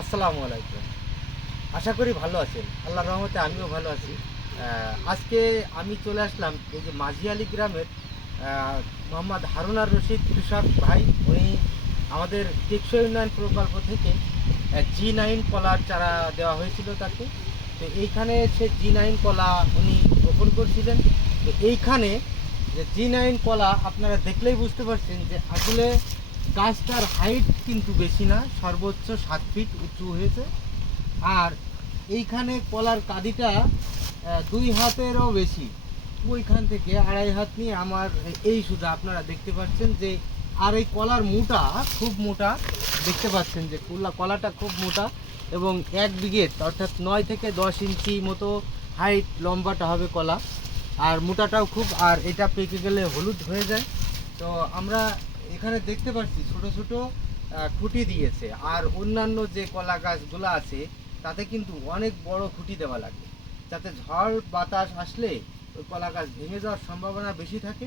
আসসালামু আলাইকুম। আশা করি ভালো আছেন। আল্লাহর রহমতে আমিও ভালো আছি। আজকে আমি চলে আসলাম এই যে মাঝিয়ালি গ্রামের মোহাম্মদ হারুনার রশিদ কৃষক ভাই। উনি আমাদের টেকসই উন্নয়ন প্রকল্প থেকে জি নাইন কলার চারা দেওয়া হয়েছিল তাকে। তো এইখানে সে জি নাইন কলা উনি রোপণ করছিলেন। তো এইখানে যে জি নাইন কলা আপনারা দেখলেই বুঝতে পারছেন যে আসলে গাছটার হাইট কিন্তু বেশি না, সর্বোচ্চ সাত ফিট উঁচু হয়েছে। আর এইখানে কলার কাদিটা দুই হাতেরও বেশি। ওইখান থেকে আড়াই হাত নিয়ে আমার এই সুদা আপনারা দেখতে পাচ্ছেন যে, আর এই কলার মোটা, খুব মোটা, দেখতে পাচ্ছেন যে কলা, কলাটা খুব মোটা এবং এক বিঘে অর্থাৎ নয় থেকে দশ ইঞ্চি মতো হাইট লম্বাটা হবে কলা। আর মোটাটাও খুব, আর এটা পেকে গেলে হলুদ হয়ে যায়। তো আমরা এখানে দেখতে পাচ্ছি ছোট ছোট খুঁটি দিয়েছে। আর অন্যান্য যে কলা গাছগুলো আছে, তাতে কিন্তু অনেক বড় খুঁটি দেওয়া লাগে যাতে ঝড়, বাতাস আসলে ওই কলা গাছ ভেঙে যাওয়ার সম্ভাবনা বেশি থাকে।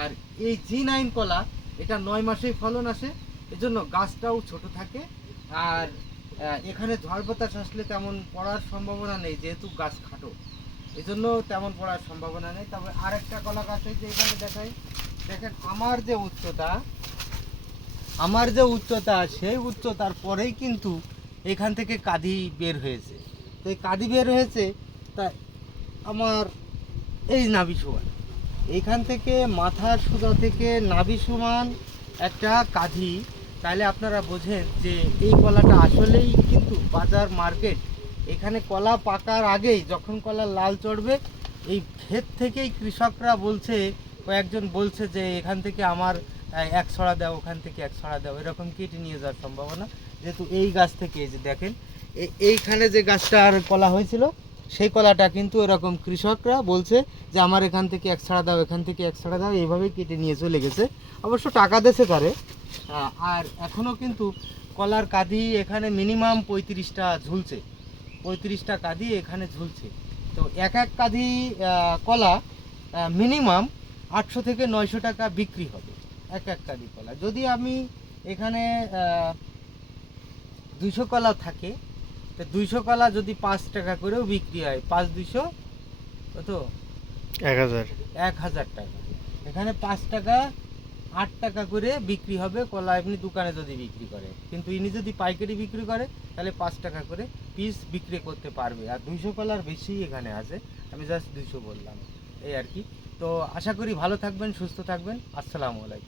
আর এই জি নাইন কলা, এটা নয় মাসেই ফলন আসে। এজন্য গাছটাও ছোট থাকে। আর এখানে ঝড়, বাতাস আসলে তেমন পড়ার সম্ভাবনা নেই, যেহেতু গাছ খাটো। এজন্য তেমন পড়ার সম্ভাবনা নেই। তবে আরেকটা কলা গাছ হয়েছে এখানে দেখাই দেখেন, আমার যে উচ্চতা, আমার যে উচ্চতা, সেই উচ্চতার পরেই কিন্তু এখান থেকে কাঁদি বের হয়েছে। তো এই কাঁদি বের হয়েছে, তা আমার এই নাভি সমান। এইখান থেকে মাথার সুতা থেকে নাভি সমান একটা কাঁধি। তাহলে আপনারা বোঝেন যে এই কলাটা আসলেই কিন্তু বাজার মার্কেট। এখানে কলা পাকার আগেই যখন কলা লাল চড়বে, এই ক্ষেত থেকেই কৃষকরা বলছে কয়েকজন বলছে যে এখান থেকে আমার এক ছড়া দাও, ওখান থেকে এক ছড়া দাও, এরকম কেটে নিয়ে যাওয়ার সম্ভাবনা। যেহেতু এই গাছ থেকে এই যে দেখেন এই- এইখানে যে গাছটার কলা হয়েছিল, সেই কলাটা কিন্তু এরকম কৃষকরা বলছে যে আমার এখান থেকে এক ছাড়া দাও, এখান থেকে এক ছাড়া দাও, এইভাবেই কেটে নিয়ে চলে গেছে। অবশ্য টাকা দেছে তারে। আর এখনও কিন্তু কলার কাঁদি এখানে মিনিমাম পঁয়ত্রিশটা ঝুলছে। পঁয়ত্রিশটা কাঁদি এখানে ঝুলছে। তো এক এক কাঁদি কলা মিনিমাম আটশো থেকে নয়শো টাকা বিক্রি হবে এক এক কাঁদি কলা যদি আমি এখানে দুইশো কলা থাকে তো দুইশো কলা যদি পাঁচ টাকা করেও বিক্রি হয় পাঁচ দুইশো কত? এক হাজার। এক হাজার টাকা। এখানে পাঁচ টাকা আট টাকা করে বিক্রি হবে কলা এমনি দোকানে যদি বিক্রি করে। কিন্তু ইনি যদি পাইকারি বিক্রি করে তাহলে পাঁচ টাকা করে পিস বিক্রি করতে পারবে। আর দুইশো কলার বেশি এখানে আছে আমি জাস্ট দুইশো বললাম। এই আর কি। তো আশা করি ভালো থাকবেন সুস্থ থাকবেন। আসসালামু আলাইকুম।